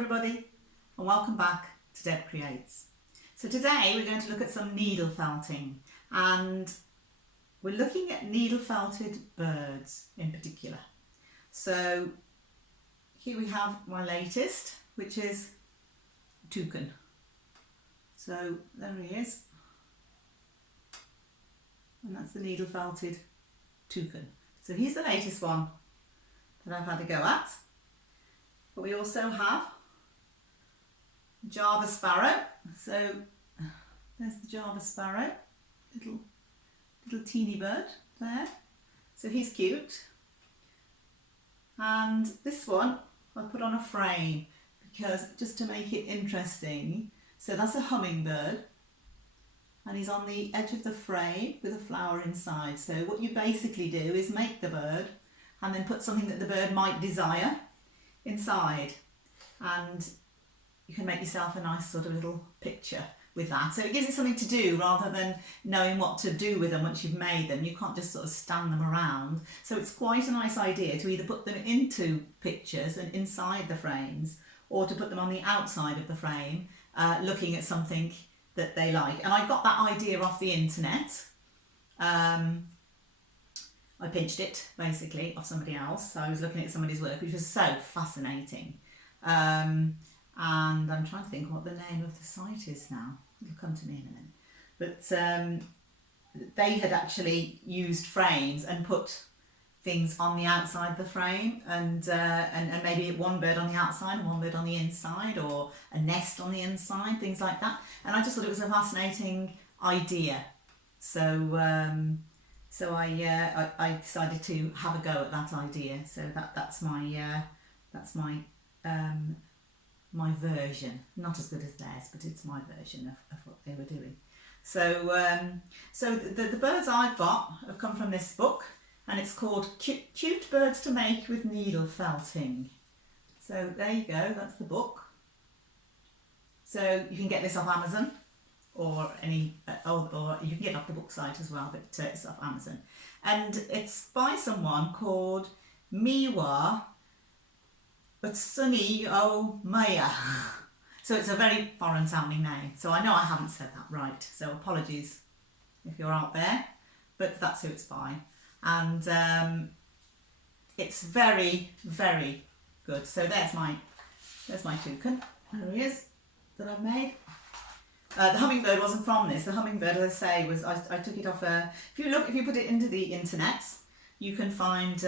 everybody, and welcome back to Deb Creates. So today we're going to look at some needle felting, and we're looking at needle felted birds in particular. So here we have my latest, which is Toucan. So there he is, and that's the needle felted Toucan. So he's the latest one that I've had a go at. But we also have Java sparrow. So there's the Java sparrow, little teeny bird there. So he's cute. And this one I put on a frame because just to make it interesting. So that's a hummingbird, and he's on the edge of the frame with a flower inside. So what you basically do is make the bird and then put something that the bird might desire inside, and you can make yourself a nice sort of little picture with that. So it gives you something to do rather than knowing what to do with them once you've made them. You can't just sort of stand them around. So it's quite a nice idea to either put them into pictures and inside the frames, or to put them on the outside of the frame, looking at something that they like. And I got that idea off the internet. I pinched it basically off somebody else. So I was looking at somebody's work, which was so fascinating. And I'm trying to think what the name of the site is now. It'll come to me in a minute. But they had actually used frames and put things on the outside of the frame, and maybe one bird on the outside and one bird on the inside, or a nest on the inside, things like that. And I just thought it was a fascinating idea. So I decided to have a go at that idea. So that's my my version. Not as good as theirs, but it's my version of what they were doing. So the birds I've got have come from this book, and it's called Cute Birds to Make with Needle Felting. So there you go, that's the book. So you can get this off Amazon, or or you can get it off the book site as well, but it's off Amazon. And it's by someone called Miwa Utsuni Maya. So it's a very foreign sounding name. So I know I haven't said that right. So apologies if you're out there, but that's who it's by. And it's very, very good. So there's my toucan. There he is, that I've made. The hummingbird wasn't from this. The hummingbird, as I say, was I took it off a. If you put it into the internet, you can find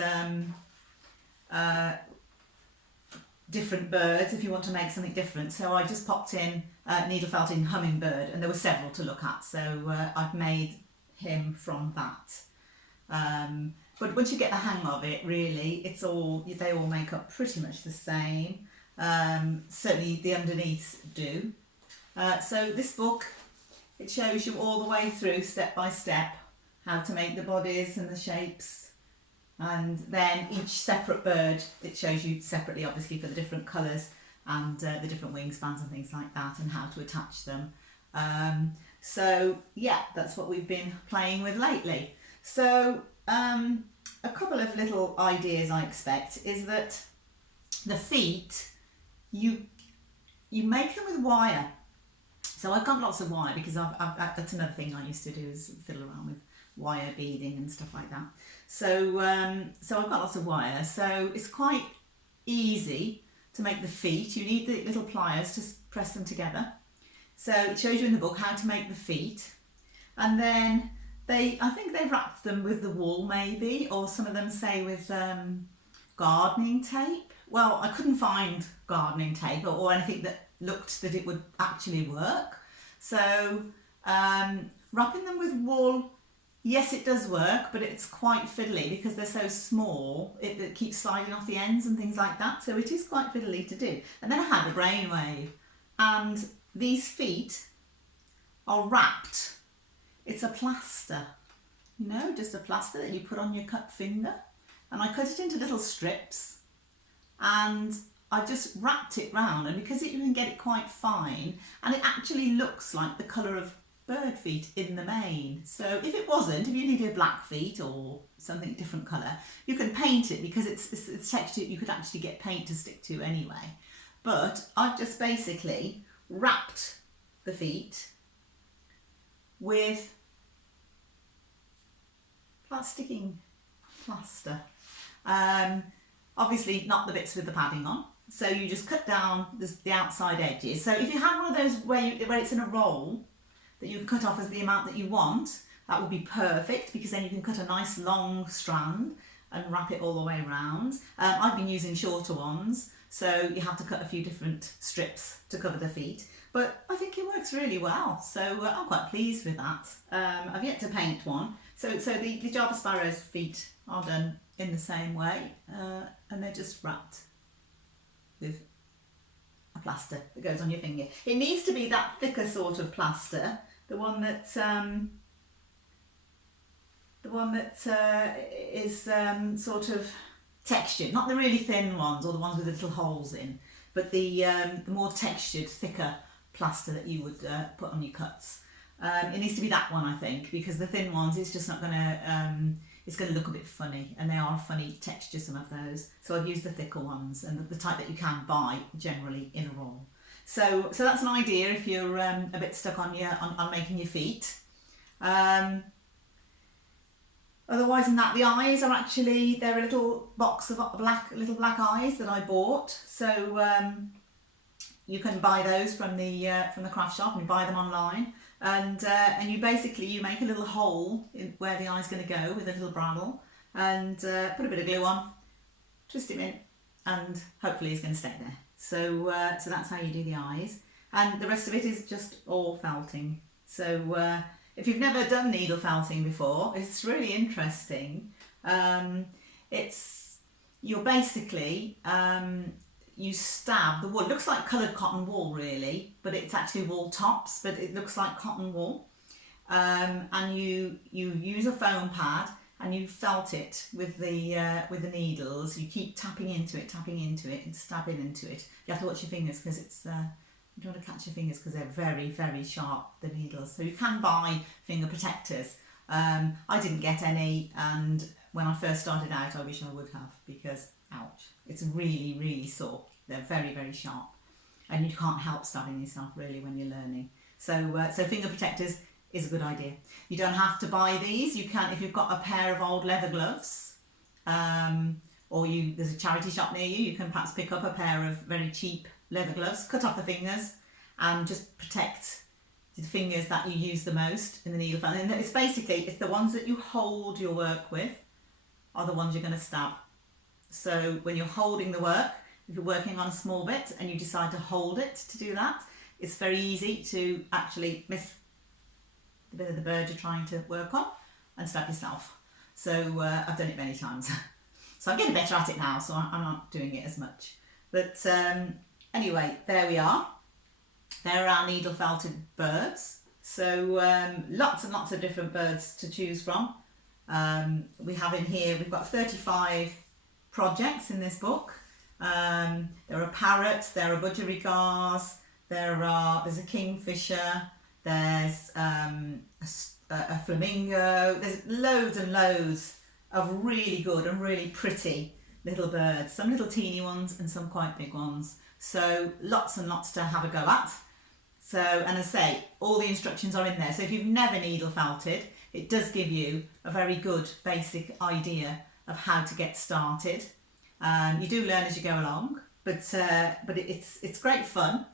different birds if you want to make something different. So I just popped in needle felting hummingbird, and there were several to look at. So I've made him from that. But once you get the hang of it, really, they all make up pretty much the same. Certainly the underneaths do. So this book, it shows you all the way through, step by step, how to make the bodies and the shapes. And then each separate bird, it shows you separately, obviously, for the different colours and the different wingspans and things like that, and how to attach them. So yeah, that's what we've been playing with lately. So a couple of little ideas I expect is that the feet, you make them with wire. So I've got lots of wire because that's another thing I used to do, is fiddle around with wire beading and stuff like that. So I've got lots of wire. So it's quite easy to make the feet. You need the little pliers to press them together. So it shows you in the book how to make the feet, and then I think they wrapped them with the wool maybe, or some of them say with gardening tape. Well, I couldn't find gardening tape or anything that looked that it would actually work. So wrapping them with wool, yes, it does work, but it's quite fiddly because they're so small. It keeps sliding off the ends and things like that. So it is quite fiddly to do. And then I had the brainwave, and these feet are wrapped. It's a plaster, just a plaster that you put on your cut finger. And I cut it into little strips, and I just wrapped it round, and because you can get it quite fine, and it actually looks like the colour of bird feet in the main. So if you needed black feet or something different colour, you can paint it because it's textured. You could actually get paint to stick to anyway. But I've just basically wrapped the feet with sticking plaster. Obviously not the bits with the padding on. So you just cut down the outside edges. So if you had one of those where it's in a roll that you cut off as the amount that you want, that would be perfect, because then you can cut a nice long strand and wrap it all the way around. I've been using shorter ones, so you have to cut a few different strips to cover the feet. But I think it works really well, so I'm quite pleased with that. I've yet to paint one. So the Java Sparrow's feet are done in the same way, and they're just wrapped with a plaster that goes on your finger. It needs to be that thicker sort of plaster, the one that is sort of textured, not the really thin ones or the ones with the little holes in, but the more textured, thicker plaster that you would put on your cuts. It needs to be that one, I think, because the thin ones, it's just not going to, it's going to look a bit funny, and they are funny texture, some of those. So I've used the thicker ones, and the type that you can buy generally in a roll. So that's an idea if you're a bit stuck on making your feet. Otherwise than that, the eyes are actually, they're a little box of little black eyes that I bought. So you can buy those from the craft shop, and you buy them online. And you make a little hole in where the eye's going to go with a little bradawl, and put a bit of glue on, twist him in, and hopefully he's going to stay there. So that's how you do the eyes, and the rest of it is just all felting. So if you've never done needle felting before, it's really interesting. You're basically you stab the wool. It looks like coloured cotton wool really, but it's actually wool tops, but it looks like cotton wool. And you use a foam pad and you felt it with the needles. You keep tapping into it and stabbing into it. You have to watch your fingers, because it's you don't want to catch your fingers, because they're very, very sharp, the needles. So you can buy finger protectors. I didn't get any, and when I first started out, I wish I would have, because ouch, it's really, really sore. They're very, very sharp, and you can't help stabbing yourself really when you're learning. So finger protectors is a good idea. You don't have to buy these. You can, if you've got a pair of old leather gloves, or there's a charity shop near you, you can perhaps pick up a pair of very cheap leather gloves, cut off the fingers, and just protect the fingers that you use the most in the needle felting. And it's the ones that you hold your work with are the ones you're going to stab. So when you're holding the work, if you're working on a small bit and you decide to hold it to do that, it's very easy to actually miss the bit of the bird you're trying to work on and stab yourself. So I've done it many times. So I'm getting better at it now, so I'm not doing it as much. But anyway, there we are. There are our needle felted birds. So lots and lots of different birds to choose from. We have in here, we've got 35 projects in this book. There are parrots, there are budgerigars, there's a kingfisher, there's a flamingo. There's loads and loads of really good and really pretty little birds, some little teeny ones and some quite big ones. So lots and lots to have a go at. So, and as I say, all the instructions are in there. So if you've never needle felted, it does give you a very good basic idea of how to get started. You do learn as you go along, but it's great fun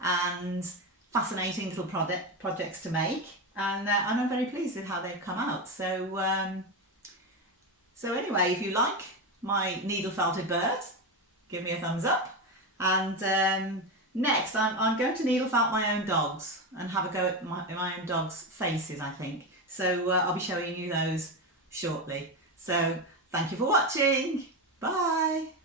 and fascinating little projects to make, and I'm very pleased with how they've come out. So anyway, if you like my needle felted birds, give me a thumbs up. And next, I'm going to needle felt my own dogs and have a go at my own dogs' faces, I think. So I'll be showing you those shortly. So thank you for watching. Bye.